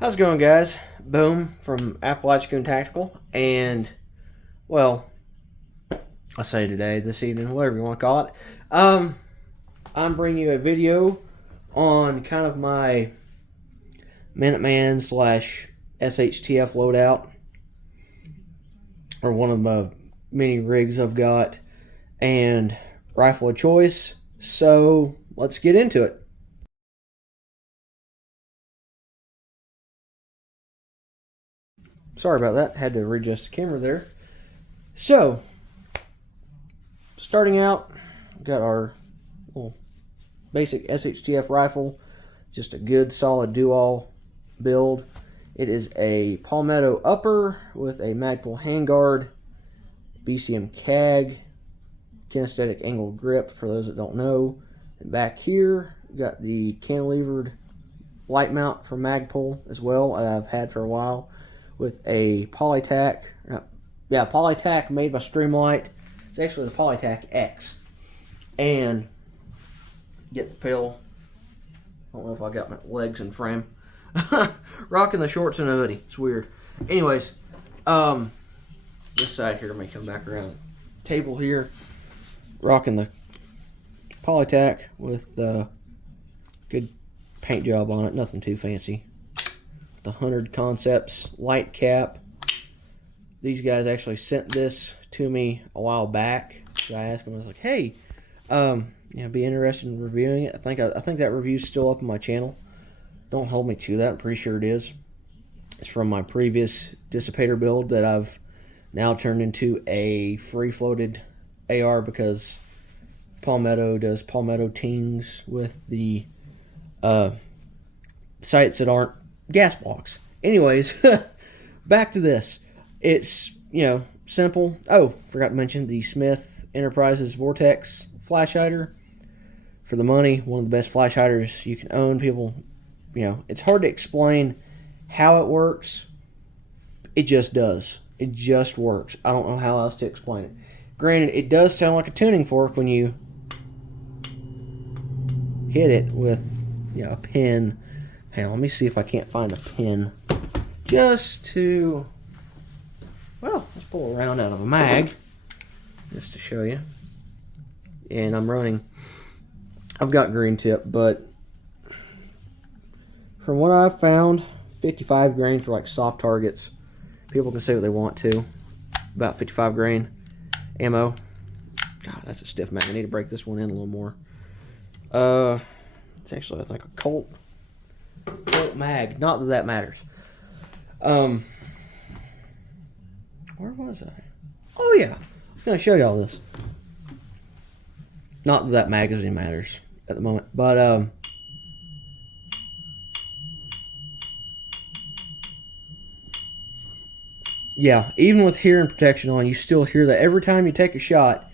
How's it going, guys? Boom from Appalachian Tactical, and well, I say today, this evening, whatever you want to call it. I'm bringing you a video on kind of my Minuteman slash SHTF loadout, or one of my many rigs I've got, and rifle of choice. So let's get into it. Sorry about that. Had to readjust the camera there. So, starting out, got our little basic SHTF rifle. Just a good, solid dual build. It is a Palmetto upper with a Magpul handguard, BCM CAG, kinesthetic angle grip for those that don't know. And back here, got the cantilevered light mount from Magpul as well, I've had for a while, with a Polytac, Polytac made by Streamlight. It's actually the Polytac X. And get the pill. I don't know if I got my legs in frame. Rocking the shorts and a hoodie. It's weird. Anyways, this side here may come back around. Table here, rocking the Polytac with good paint job on it. Nothing too fancy. The 100 Concepts light cap. These guys actually sent this to me a while back. So I asked them, I was like, hey, be interested in reviewing it. I think that review's still up on my channel. Don't hold me to that. I'm pretty sure it is. It's from my previous dissipator build that I've now turned into a free floated AR because Palmetto does Palmetto tings with the sights that aren't gas blocks. Anyways, back to this. It's, simple. Oh, forgot to mention the Smith Enterprises Vortex flash hider. For the money, one of the best flash hiders you can own. People, it's hard to explain how it works. It just does. It just works. I don't know how else to explain it. Granted, it does sound like a tuning fork when you hit it with, a pin. Hang on, let me see if I can't find a pin. Just to, let's pull a round out of a mag. Just to show you. And I've got green tip, but from what I've found, 55 grain for like soft targets. People can say what they want to. About 55 grain ammo. God, that's a stiff mag. I need to break this one in a little more. It's actually, I think, a Colt mag. Not that that matters. Where was I? Oh yeah, I was gonna show y'all this. Not that that magazine matters at the moment, but yeah, even with hearing protection on, you still hear that every time you take a shot.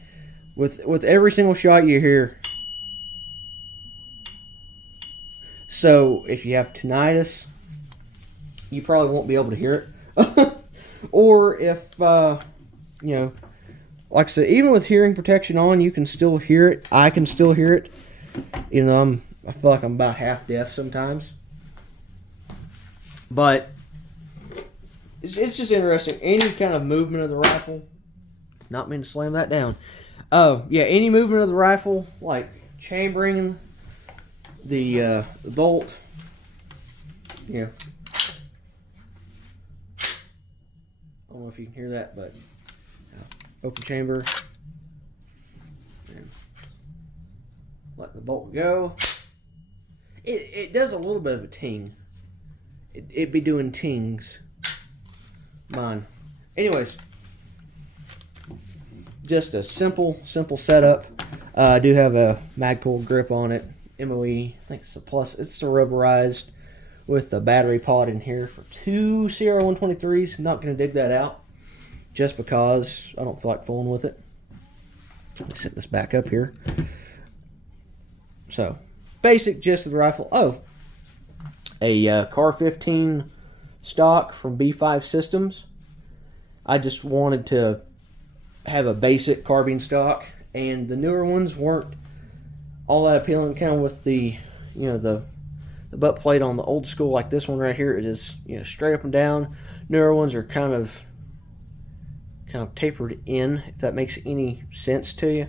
With every single shot you hear. So if you have tinnitus, you probably won't be able to hear it. Or if, like I said, even with hearing protection on, you can still hear it. I can still hear it. I feel like I'm about half deaf sometimes. But it's just interesting. Any kind of movement of the rifle, not mean to slam that down. Any movement of the rifle, like chambering the bolt, I don't know if you can hear that, but open chamber, and let the bolt go. It does a little bit of a ting. It'd be doing tings. Mine. Anyways, just a simple setup. I do have a Magpul grip on it. MOE, I think it's a plus. It's a rubberized with a battery pod in here for 2 CR123s. Not going to dig that out just because I don't feel like fooling with it. Let me set this back up here. So, basic gist of the rifle. Oh, a Car 15 stock from B5 Systems. I just wanted to have a basic carbine stock, and the newer ones weren't all that appealing, kind of with the The butt plate on the old school, like this one right here, it is, you know, straight up and down. Newer ones are kind of tapered in, if that makes any sense to you.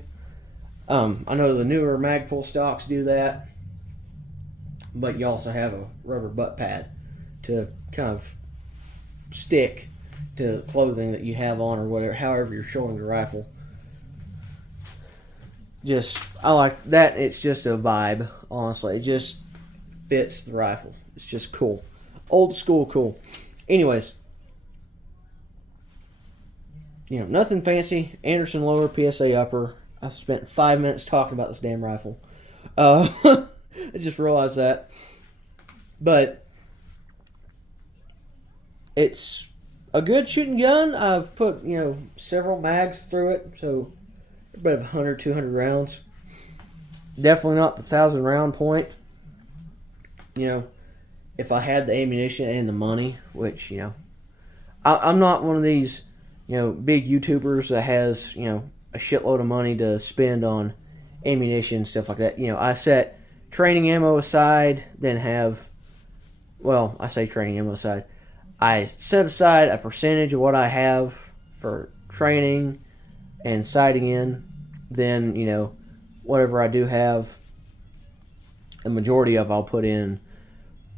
I know the newer Magpul stocks do that, but you also have a rubber butt pad to kind of stick to clothing that you have on, or whatever, however you're showing the rifle. I like that. It's just a vibe, honestly. It just fits the rifle. It's just cool. Old school cool. Anyways, you know, nothing fancy. Anderson lower, PSA upper. I've spent 5 minutes talking about this damn rifle. I just realized that. But it's a good shooting gun. I've put, you know, several mags through it, so about 100, 200 rounds. Definitely not the 1,000 round point. You know, if I had the ammunition and the money, which, you know, I'm not one of these, you know, big YouTubers that has, you know, a shitload of money to spend on ammunition and stuff like that. You know, I set training ammo aside, then have, well, I say training ammo aside. I set aside a percentage of what I have for training and sighting in. Then, you know, whatever I do have, a majority of I'll put in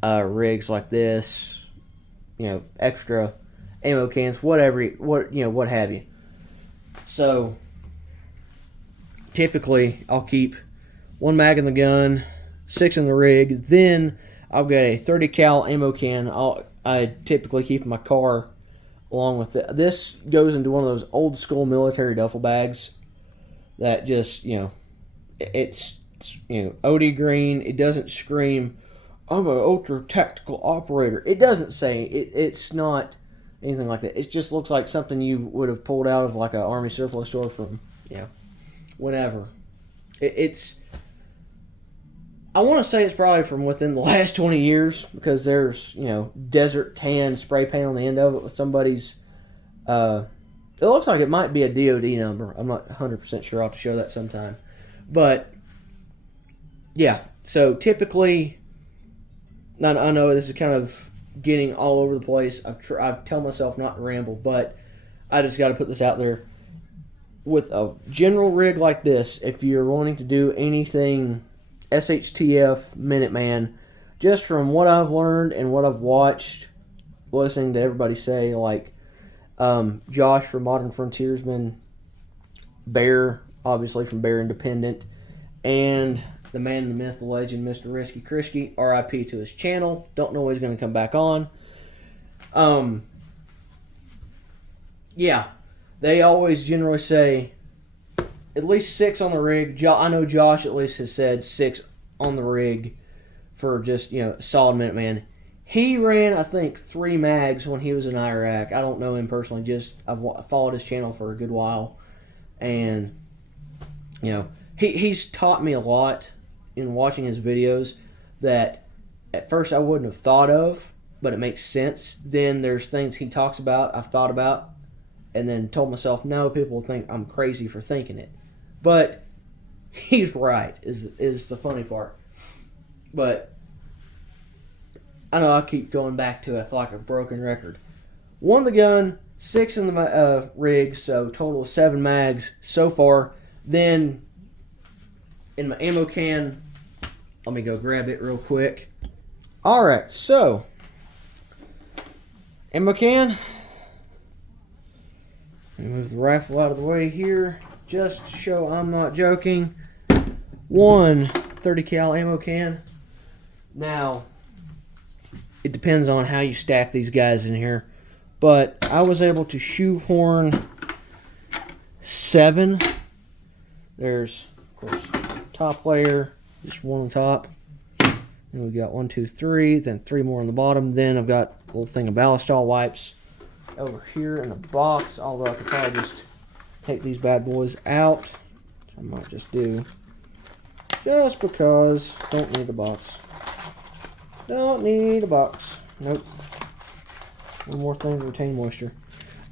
rigs like this, you know, extra ammo cans, whatever, what have you. So typically I'll keep 1 mag in the gun, 6 in the rig. Then I'll get a 30 cal ammo can. I typically keep in my car along with it. This goes into one of those old school military duffel bags that just, you know, it's, you know, OD green. It doesn't scream, I'm an ultra tactical operator. It doesn't say, it's not anything like that. It just looks like something you would have pulled out of like an army surplus store from, you know, whenever. It's, I want to say it's probably from within the last 20 years, because there's, you know, desert tan spray paint on the end of it with somebody's, it looks like it might be a DOD number. I'm not 100% sure. I'll have to show that sometime. But, yeah, so typically, I know this is kind of getting all over the place. I tell myself not to ramble, but I just got to put this out there. With a general rig like this, if you're wanting to do anything SHTF, Minuteman, just from what I've learned and what I've watched, listening to everybody say, like Josh from Modern Frontiersman, Bear, obviously from Bear Independent, and the man, the myth, the legend, Mr. Risky Krisky, RIP to his channel. Don't know when he's going to come back on. Yeah, they always generally say at least 6 on the rig. I know Josh at least has said 6 on the rig for just, you know, solid Minuteman. He ran, I think, 3 mags when he was in Iraq. I don't know him personally. Just I've followed his channel for a good while, and you know, he's taught me a lot in watching his videos that at first I wouldn't have thought of, but it makes sense. Then there's things he talks about I've thought about, and then told myself, no, people will think I'm crazy for thinking it. But he's right, is the funny part. But I know I keep going back to it. I feel like a broken record. 1 in the gun, 6 in the rig, so total of 7 mags so far. Then in my ammo can, let me go grab it real quick. Alright, so ammo can. Move the rifle out of the way here, just to show I'm not joking. 1 30 cal ammo can. Now, it depends on how you stack these guys in here, but I was able to shoehorn 7. There's, of course, top layer, just 1 on top. And we got 1, 2, 3, then 3 more on the bottom. Then I've got a little thing of ballistol wipes over here in a box, although I could probably just take these bad boys out. So I might just do, just because. Don't need a box. Don't need a box. Nope. One more thing to retain moisture.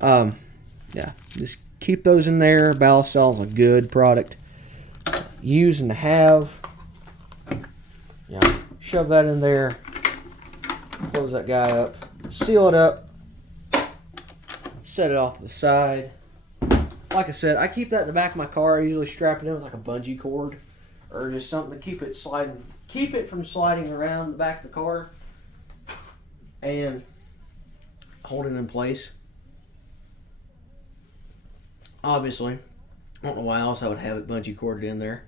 Yeah, just keep those in there. Ballistol is a good product. Use and have. Yeah, shove that in there. close that guy up, seal it up, set it off to the side. Like I said, I keep that in the back of my car. I usually strap it in with like a bungee cord or just something to keep it sliding, keep it from sliding around the back of the car and hold it in place. Obviously, I don't know why else I would have it bungee corded in there.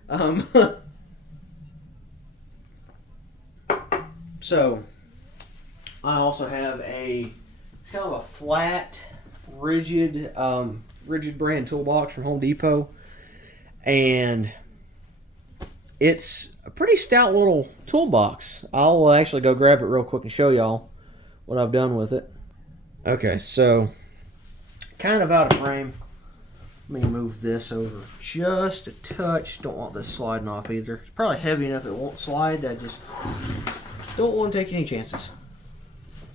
So, I also have it's kind of a flat, rigid brand toolbox from Home Depot. And it's a pretty stout little toolbox. I'll actually go grab it real quick and show y'all what I've done with it. Okay, so, kind of out of frame. Let me move this over just a touch. Don't want this sliding off either. It's probably heavy enough it won't slide. I just don't want to take any chances.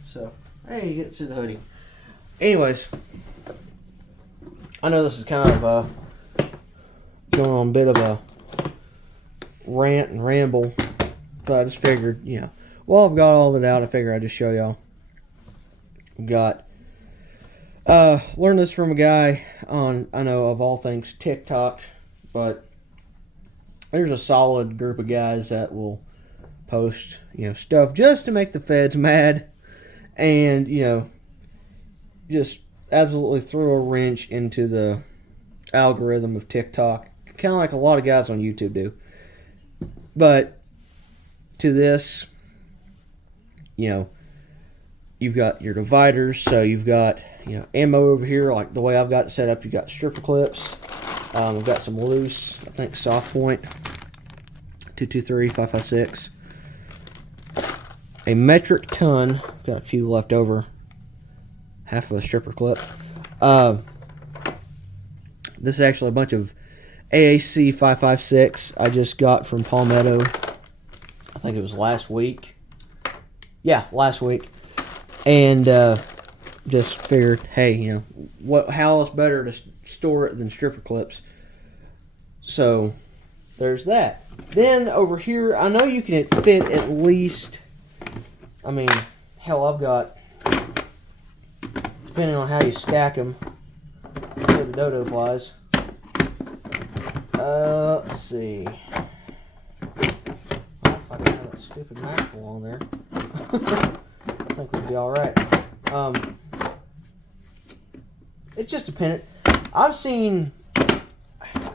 So, hey, you get it through the hoodie. Anyways, I know this is kind of going on a bit of a rant and ramble, but I just figured, while I've got all of it out, I figured I'd just show y'all. Learned this from a guy on, I know of all things, TikTok, but there's a solid group of guys that will post, stuff just to make the feds mad and, just absolutely throw a wrench into the algorithm of TikTok, kind of like a lot of guys on YouTube do. But to this, you've got your dividers, so you've got, ammo over here, like the way I've got it set up. You've got stripper clips. I've got some loose, I think, soft point, 223, 556. A metric ton. Got a few left over. Half of a stripper clip. This is actually a bunch of AAC 556 I just got from Palmetto. I think it was last week. Yeah, last week. And just figured, hey, how else better to store it than stripper clips? So there's that. Then over here, I know you can fit at least, hell, I've got, depending on how you stack them, for the dodo flies. Let's see. If I can have that stupid mackerel on there, I think we'll be alright. It's just dependent. I've seen,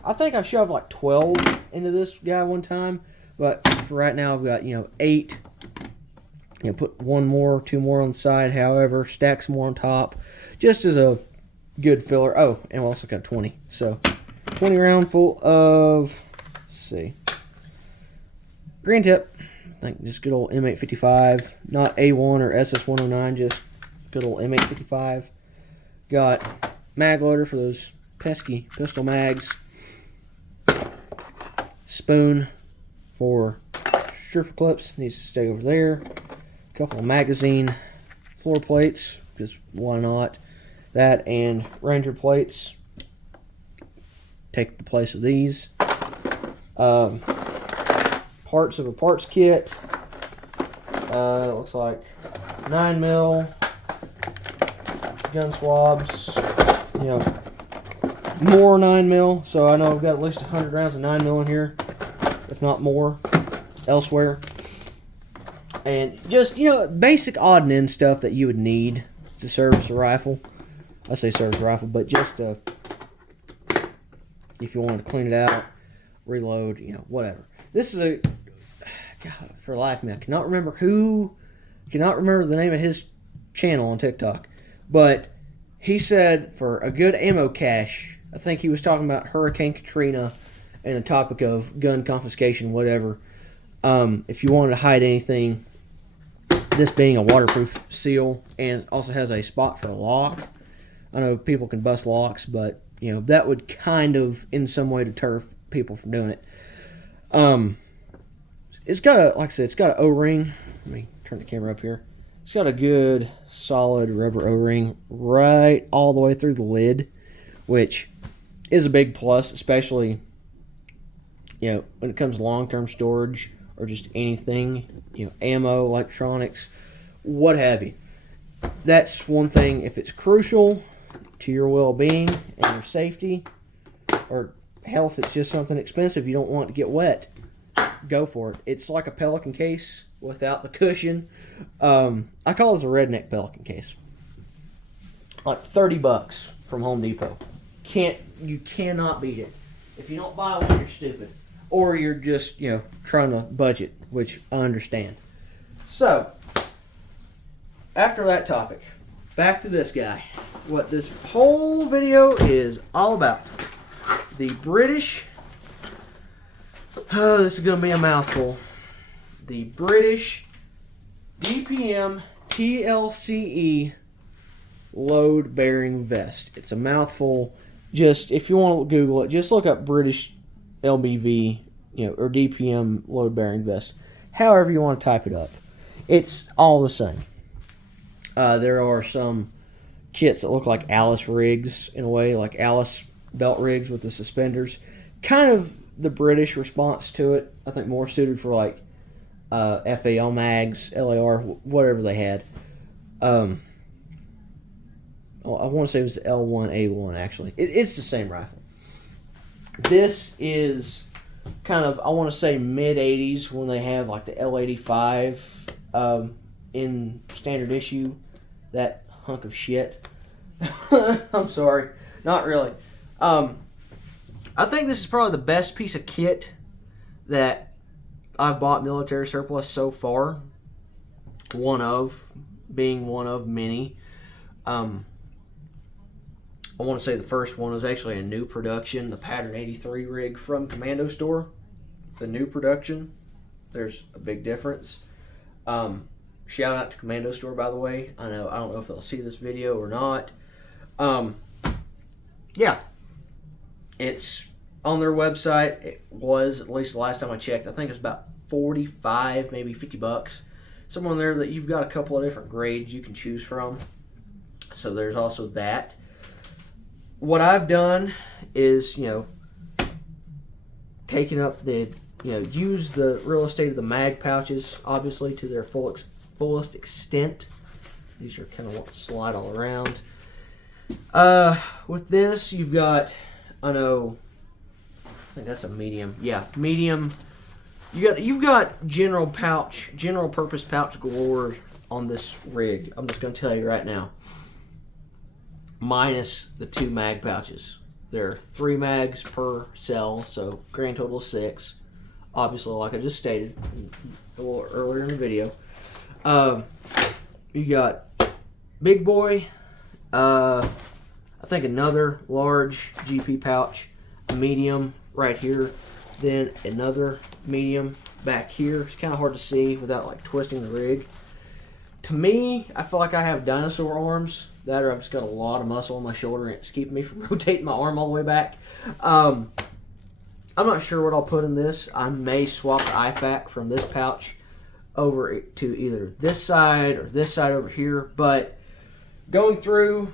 I think I shoved like 12 into this guy one time, but for right now I've got, 8. Put 1 more, 2 more on the side, however, stack some more on top, just as a good filler. Oh, and we also got 20. So, 20 round full of, let's see, green tip. I think just good old M855, not A1 or SS109, just good old M855. Got mag loader for those pesky pistol mags. Spoon for stripper clips, needs to stay over there. Couple of magazine floor plates, because why not? That and Ranger plates take the place of these. Parts of a parts kit. It looks like 9mm gun swabs. More 9mm. So I know I've got at least 100 rounds of 9mm in here, if not more, elsewhere. And just, basic odd and end stuff that you would need to service a rifle. I say service a rifle, but just if you wanted to clean it out, reload, whatever. This is God, for the life of me, I cannot remember the name of his channel on TikTok. But he said for a good ammo cache, I think he was talking about Hurricane Katrina and the topic of gun confiscation, whatever. If you wanted to hide anything, this being a waterproof seal and also has a spot for a lock. I know people can bust locks, but that would kind of in some way deter people from doing it. It's got a, like I said, it's got an O-ring. Let me turn the camera up here. It's got a good solid rubber O-ring right all the way through the lid, which is a big plus, especially when it comes to long-term storage or just anything, ammo, electronics, what have you. That's one thing. If it's crucial to your well-being and your safety, or hell, if it's just something expensive you don't want to get wet, go for it. It's like a Pelican case without the cushion. I call this a Redneck Pelican case. Like $30 from Home Depot. You cannot beat it. If you don't buy one, you're stupid, or you're just trying to budget, which I understand. So after that topic, back to this guy. What this whole video is all about. The British, this is going to be a mouthful. The British DPM TLCE load bearing vest. It's a mouthful. Just, if you want to Google it, just look up British LBV, or DPM load bearing vest. However you want to type it up. It's all the same. There are some kits that look like Alice rigs in a way, like Alice belt rigs with the suspenders. Kind of the British response to it. I think more suited for like FAL mags, LAR, whatever they had. I want to say it was L1A1 actually. It's the same rifle. This is kind of, I want to say mid-80s when they have like the L85 in standard issue. That hunk of shit. I'm sorry. Not really. I think this is probably the best piece of kit that I've bought military surplus so far. One of many. I want to say the first one was actually a new production, the Pattern 83 rig from Commando Store. The new production, there's a big difference. Shout out to Commando Store, by the way. I don't know if they'll see this video or not. Yeah, it's on their website. It was, at least the last time I checked, I think it's about 45, maybe $50. Somewhere in there that you've got a couple of different grades you can choose from. So there's also that. What I've done is, taking up the, use the real estate of the mag pouches, obviously, to their fullest extent. These are kind of what slide all around. With this, you've got, I think that's a medium. Yeah, medium. You've got general purpose pouch galore on this rig. I'm just going to tell you right now. Minus the 2 mag pouches. There are 3 mags per cell, so grand total of 6. Obviously, like I just stated a little earlier in the video. You got big boy, I think another large GP pouch, a medium right here, then another medium back here. It's kind of hard to see without like twisting the rig. To me, I feel like I have dinosaur arms. That, or I've just got a lot of muscle on my shoulder and it's keeping me from rotating my arm all the way back. I'm not sure what I'll put in this. I may swap the IFAK from this pouch over to either this side or this side over here. But going through,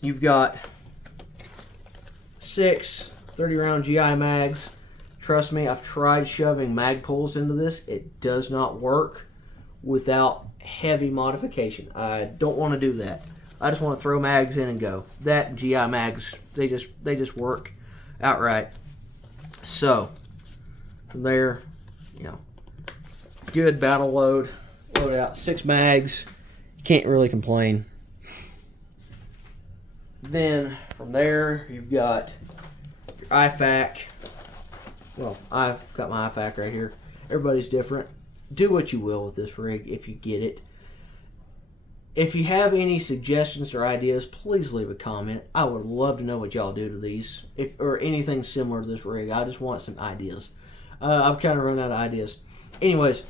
you've got 6 30-round GI mags. Trust me, I've tried shoving mag pulls into this. It does not work without heavy modification. I don't want to do that. I just want to throw mags in and go. That and GI mags, they just work outright. So from there, good battle load out, 6 mags. Can't really complain. Then from there, you've got your IFAK. Well, I've got my IFAK right here. Everybody's different. Do what you will with this rig if you get it. If you have any suggestions or ideas, please leave a comment. I would love to know what y'all do to these, or anything similar to this rig. I just want some ideas. I've kind of run out of ideas. Anyways,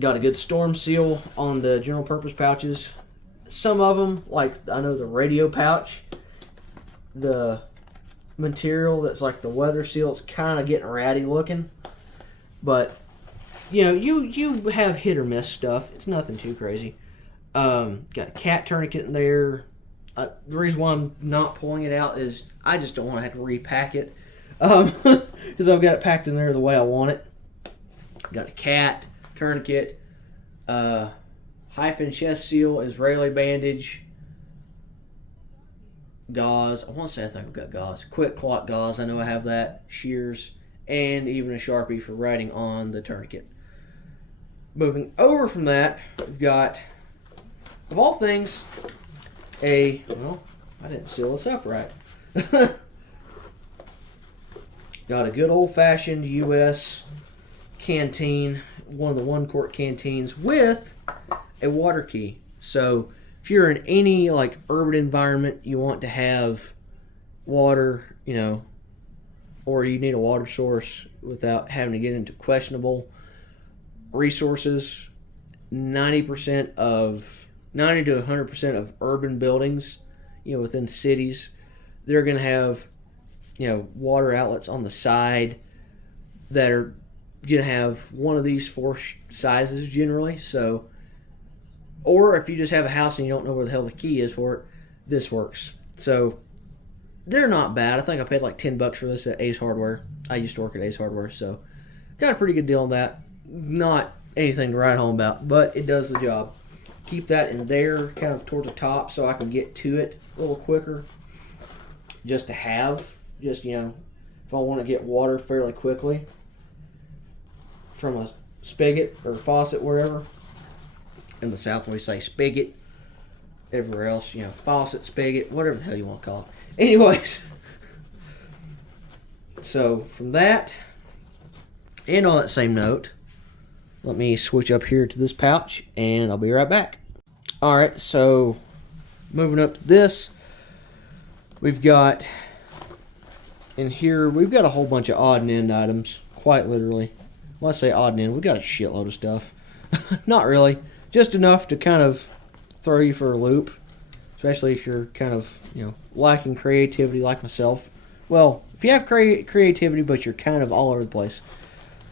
got a good storm seal on the general purpose pouches. Some of them, like I know the radio pouch, the material that's like the weather seal, it's kind of getting ratty looking. But you have hit or miss stuff. It's nothing too crazy. Got a cat tourniquet in there. The reason why I'm not pulling it out is I just don't want to have to repack it, because I've got it packed in there the way I want it. Got a cat tourniquet. hyphen chest seal, Israeli bandage, gauze. I want to say I think I've got gauze. Quick clot gauze. I know I have that. Shears. And even a Sharpie for writing on the tourniquet. Moving over from that, we've got, of all things, well, I didn't seal this up right. Got a good old-fashioned U.S. canteen, one of the 1-quart canteens with a water key. So if you're in any like urban environment, you want to have water, you know, or you need a water source without having to get into questionable resources. 90 to 100% of urban buildings, you know, within cities, they're going to have, you know, water outlets on the side that are going to have one of these 4 sizes generally. So, or if you just have a house and you don't know where the hell the key is for it, this works. So they're not bad. I think I paid like $10 for this at Ace Hardware. I used to work at Ace Hardware, so got a pretty good deal on that. Not anything to write home about, but it does the job. Keep that in there, kind of toward the top, so I can get to it a little quicker. Just to have, just, you know, if I want to get water fairly quickly from a spigot or faucet, wherever. In the South, we say spigot. Everywhere else, you know, faucet, spigot, whatever the hell you want to call it. Anyways, so from that, and on that same note, let me switch up here to this pouch, and I'll be right back. Alright, so moving up to this, we've got, in here, we've got a whole bunch of odd and end items, quite literally. When I say odd and end, we've got a shitload of stuff. Not really, just enough to kind of throw you for a loop, especially if you're kind of, you know, lacking creativity like myself. Well, if you have creativity, but you're kind of all over the place.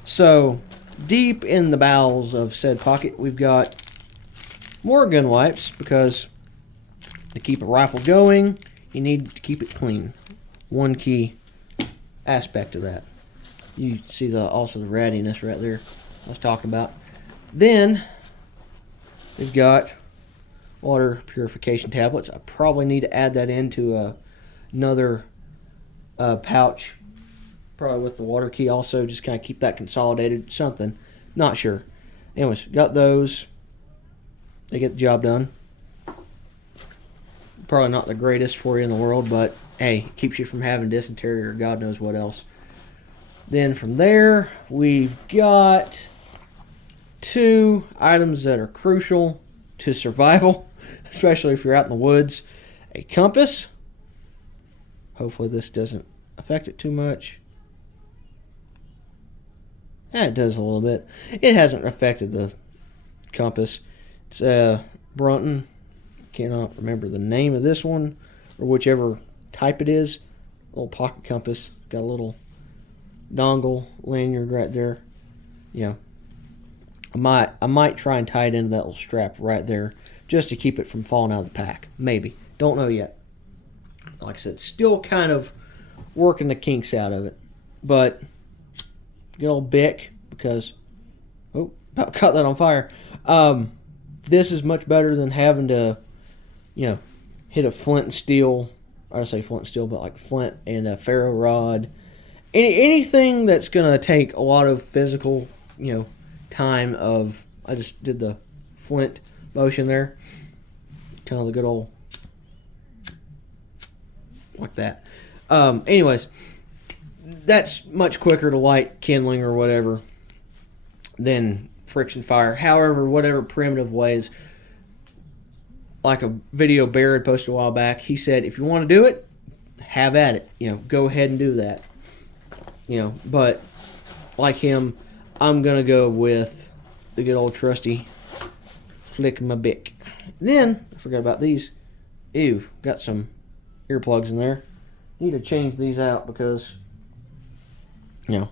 So, deep in the bowels of said pocket, we've got more gun wipes, because to keep a rifle going, you need to keep it clean. One key aspect of that. You see also the rattiness right there I was talking about. Then, we've got water purification tablets. I probably need to add that into another pouch, probably with the water key also, just kind of keep that consolidated, something, not sure. Anyways, got those. They get the job done. Probably not the greatest for you in the world, but hey, it keeps you from having dysentery or God knows what else. Then from there, we've got 2 items that are crucial to survival, especially if you're out in the woods. A compass. Hopefully this doesn't affect it too much. Yeah, it does a little bit. It hasn't affected the compass. It's Brunton. Cannot remember the name of this one, or whichever type it is. Little pocket compass. Got a little dongle lanyard right there. Yeah. I might try and tie it into that little strap right there, just to keep it from falling out of the pack. Maybe. Don't know yet. Like I said, still kind of working the kinks out of it. But, good old Bic, because, oh, about caught that on fire. This is much better than having to, you know, hit a flint and steel. I don't say flint and steel, but like flint and a ferro rod. Anything that's going to take a lot of physical, you know, time of, I just did the flint motion there. Kind of the good old, like that. Anyways, that's much quicker to light kindling or whatever than friction fire. However, whatever primitive ways, like a video Barrett posted a while back, he said, if you want to do it, have at it. You know, go ahead and do that. You know, but like him, I'm going to go with the good old trusty flick my Bic. Then, I forgot about these. Ew, got some earplugs in there. Need to change these out because, you know,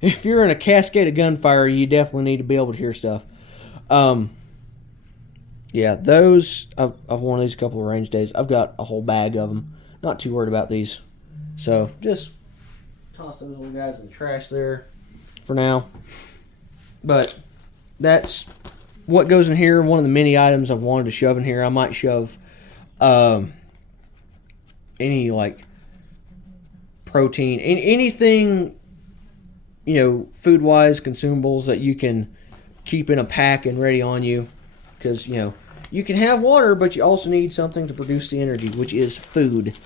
if you're in a cascade of gunfire, you definitely need to be able to hear stuff. Yeah, those, I've worn these a couple of range days. I've got a whole bag of them. Not too worried about these. So, just toss those little guys in the trash there for now. But, that's what goes in here, one of the many items I've wanted to shove in here. I might shove any like protein, anything, you know, food wise, consumables that you can keep in a pack and ready on you, because you know you can have water, but you also need something to produce the energy, which is food.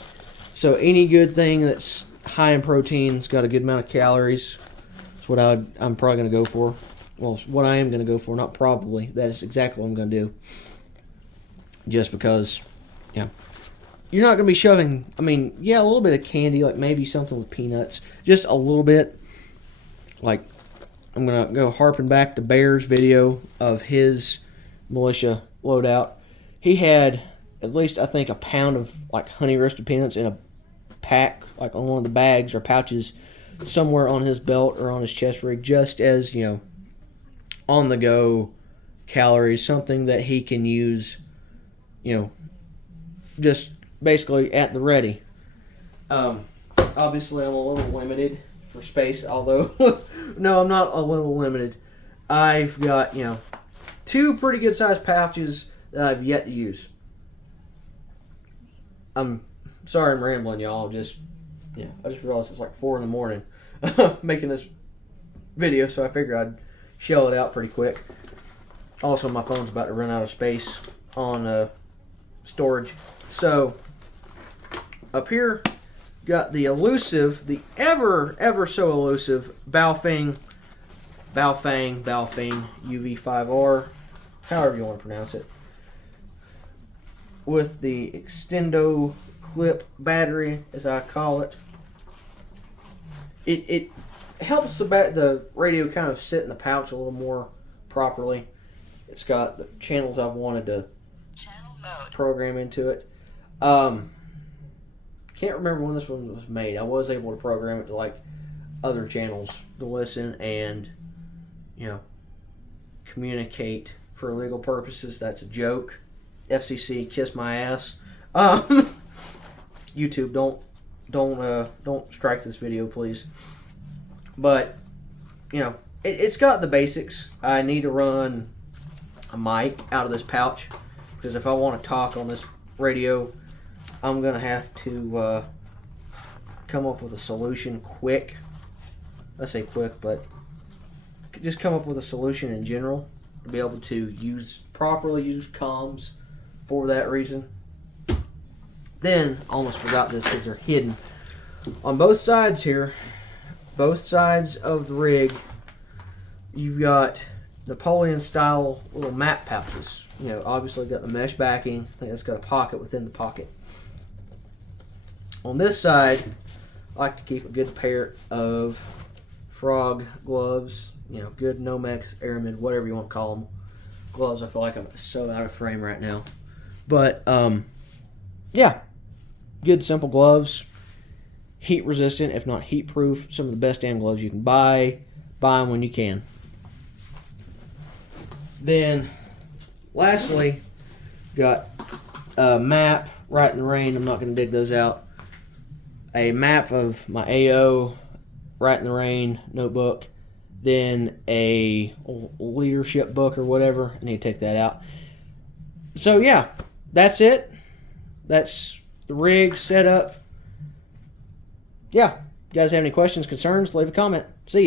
So any good thing that's high in protein, it's got a good amount of calories. That's what I'm probably going to go for. Well, what I am going to go for, not probably. That is exactly what I'm going to do. Just because, yeah, you're not going to be shoving, I mean, yeah, a little bit of candy, like maybe something with peanuts. Just a little bit. Like, I'm going to go harping back to Bear's video of his militia loadout. He had at least, I think, a pound of, like, honey roasted peanuts in a pack, like on one of the bags or pouches somewhere on his belt or on his chest rig, just as, you know, on the go calories, something that he can use, you know, just basically at the ready. Obviously I'm a little limited for space, although no, I'm not a little limited. I've got, you know, 2 pretty good sized pouches that I've yet to use. I'm sorry I'm rambling, y'all. I just realized it's like 4 in the morning making this video, so I figured I'd shell it out pretty quick. Also, my phone's about to run out of space on storage. So, up here, got the elusive, the ever so elusive Baofeng UV5R, however you want to pronounce it, with the extendo clip battery, as I call it. It helps the radio kind of sit in the pouch a little more properly. It's got the channels I've wanted to program into it. Can't remember when this one was made. I was able to program it to like other channels to listen and, you know, communicate for legal purposes. That's a joke. FCC, kiss my ass. YouTube, don't strike this video, please. But, you know, it's got the basics. I need to run a mic out of this pouch, because if I want to talk on this radio, I'm going to have to come up with a solution quick. I say quick, but just come up with a solution in general to be able to properly use comms for that reason. Then, almost forgot this because they're hidden. On both sides here, both sides of the rig, you've got Napoleon-style little map pouches. You know, obviously got the mesh backing. I think it's got a pocket within the pocket. On this side, I like to keep a good pair of frog gloves. You know, good Nomex, Aramid, whatever you want to call them. Gloves, I feel like I'm so out of frame right now. But, yeah. Good, simple gloves. Heat resistant, if not heat proof. Some of the best damn gloves you can buy. Buy them when you can. Then, lastly, got a map, Right in the Rain. I'm not going to dig those out. A map of my AO, Right in the Rain notebook. Then a leadership book or whatever. I need to take that out. So, yeah, that's it. That's the rig setup. Yeah, you guys have any questions, concerns, leave a comment. See ya.